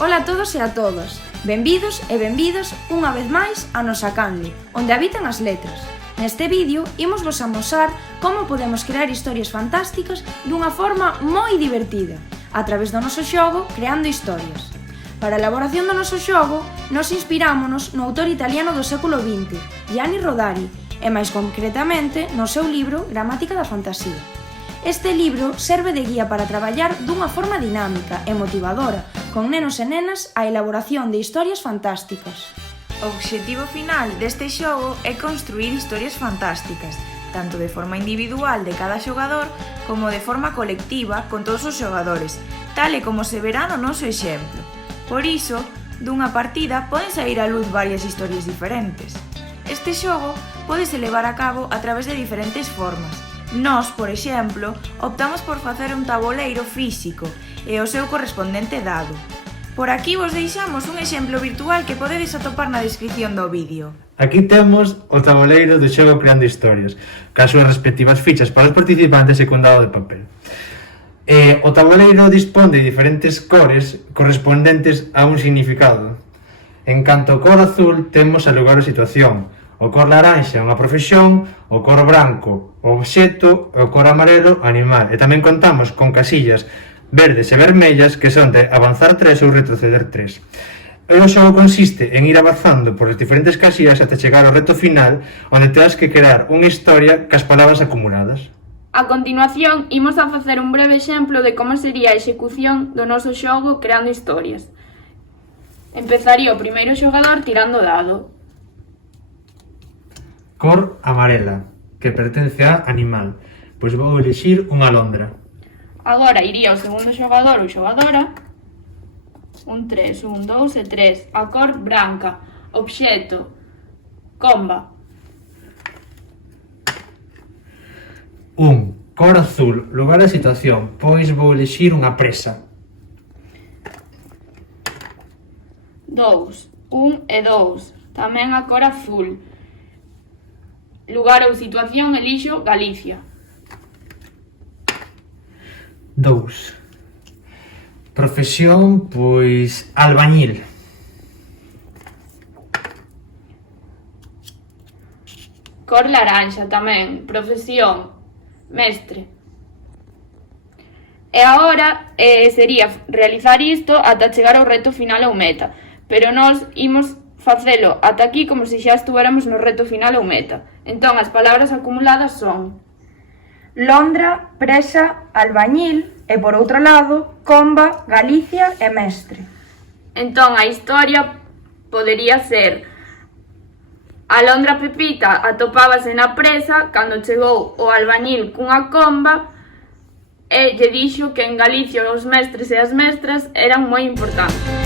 Ola a todos e a todas, benvidos e benvidas unha vez máis a nosa canle, onde habitan as letras. Neste vídeo imos vos amosar como podemos crear historias fantásticas dunha forma moi divertida, a través do noso xogo Creando Historias. Para a elaboración do noso xogo, nos inspirámonos no autor italiano do século XX, Gianni Rodari, e máis concretamente no seu libro Gramática da Fantasía. Este libro serve de guía para traballar dunha forma dinámica e motivadora con nenos e nenas a elaboración de historias fantásticas. O obxectivo final deste xogo é construir historias fantásticas, tanto de forma individual de cada xogador como de forma colectiva con todos os xogadores, tal e como se verá no noso exemplo. Por iso, dunha partida poden sair á luz varias historias diferentes. Este xogo pódese levar a cabo a través de diferentes formas. Nós, por exemplo, optamos por facer un taboleiro físico e o seu correspondente dado. Por aquí vos deixamos un exemplo virtual que podedes atopar na descripción do vídeo. Aquí temos o taboleiro do xogo Creando Historias, cas súas respectivas fichas para os participantes e cun dado de papel. O taboleiro dispón de diferentes cores correspondentes a un significado. En canto ao cor azul temos a lugar ou situación, o cor laranxa unha profesión, o cor branco o obxecto e o cor amarelo o animal. E tamén contamos con casillas verdes e vermellas que son de avanzar 3 ou retroceder 3. O xogo consiste en ir avanzando por as diferentes casillas até chegar ao reto final, onde terás que crear unha historia cas palabras acumuladas. A continuación, imos a facer un breve exemplo de como sería a execución do noso xogo Creando Historias. Empezaría o primeiro xogador tirando o dado. Cor amarela, que pertence a animal, pois vou elixir unha alondra. Agora iría o segundo xogador ou xogadora. Un 3, 1, 2 e 3. A cor branca, obxecto, comba. Cor azul, lugar e situación, pois vou elixir unha presa. 2, 1 e 2. Tamén a cor azul. Lugar ou situación elixo Galicia. 2. Profesión, pois albañil. Cor laranxa tamén, profesión mestre. E agora sería realizar isto ata chegar ao reto final ou meta, pero nós imos facelo ata aquí como se xa estuéramos no reto final ou meta. Entón, as palabras acumuladas son Londra, presa, albañil e, por outro lado, comba, Galicia e mestre. Entón, a historia podería ser: a Londra Pepita atopábase na presa cando chegou o albañil cunha comba e lle dixo que en Galicia os mestres e as mestras eran moi importantes.